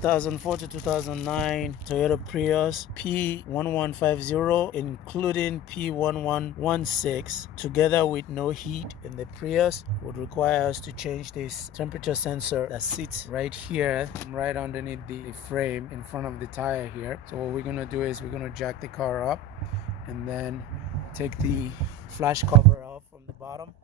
2004 to 2009 Toyota Prius P1150, including P1116, together with no heat in the Prius, would require us to change this temperature sensor that sits right here, right underneath the frame in front of the tire here. So what we're going to do is we're going to jack the car up and then take the flash cover off from the bottom.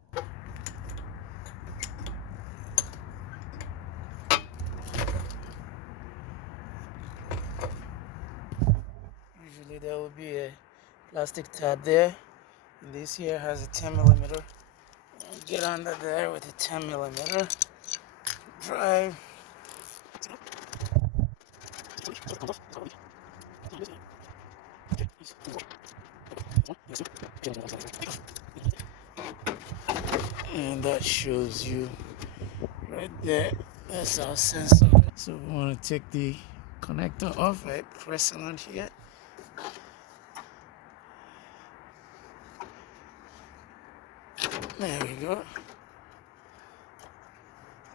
Usually there will be a plastic tab there, and this here has a 10 millimeter. Get under there with a 10 millimeter drive. And that shows you right there. That's our sensor. So we want to take the connector off by pressing on here. There we go.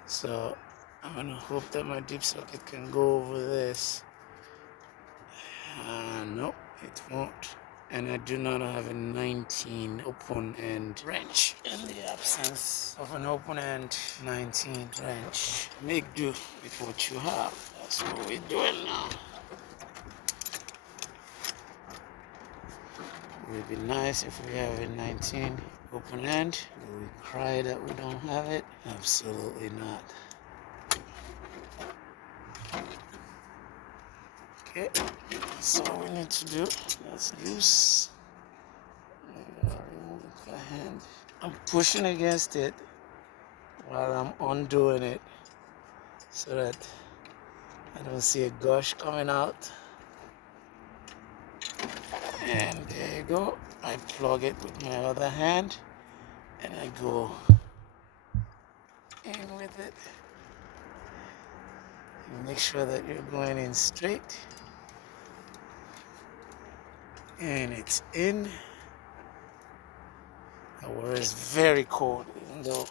So I'm gonna hope that my deep socket can go over this. No, it won't. And I do not have a 19 open end wrench. In the absence of an open end 19 wrench, make do with what you have. That's what we're doing now. It would be nice if we have a 19 open end. Do we cry that we don't have it? Absolutely not. Okay, that's all we need to do. That's loose. Remove the hand. I'm pushing against it while I'm undoing it so that I don't see a gush coming out. And there you go. I plug it with my other hand and I go in with it. Make sure that you're going in straight. And it's in. The water is very cold, even though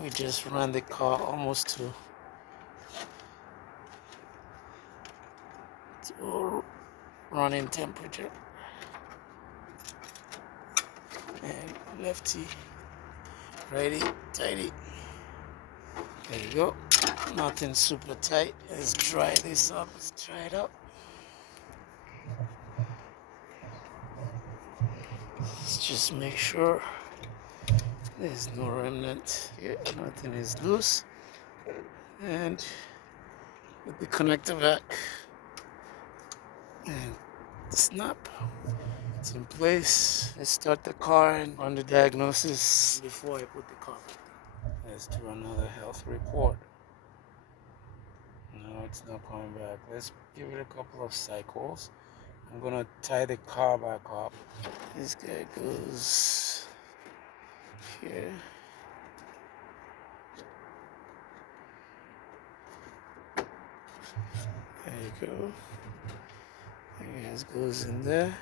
we just ran the car almost to running temperature. And lefty, righty, tighty. There you go. Nothing super tight. Let's dry this up. Let's dry it up. Let's just make sure there's no remnant here. Nothing is loose. And with the connector back and snap, it's in place. Let's start the car and run the diagnosis before I put the car back. Let's do another health report. No, it's not coming back. Let's give it a couple of cycles. I'm gonna tie the car back up. This guy goes here. There you go. And it goes in there.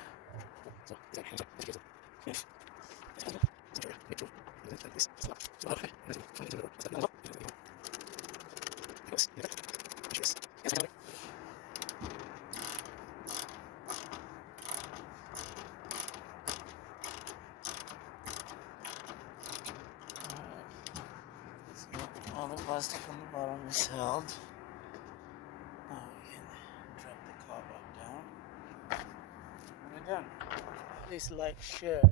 All the plastic on the bottom is held. Now we can drop the car back down. We're done. Please like, share.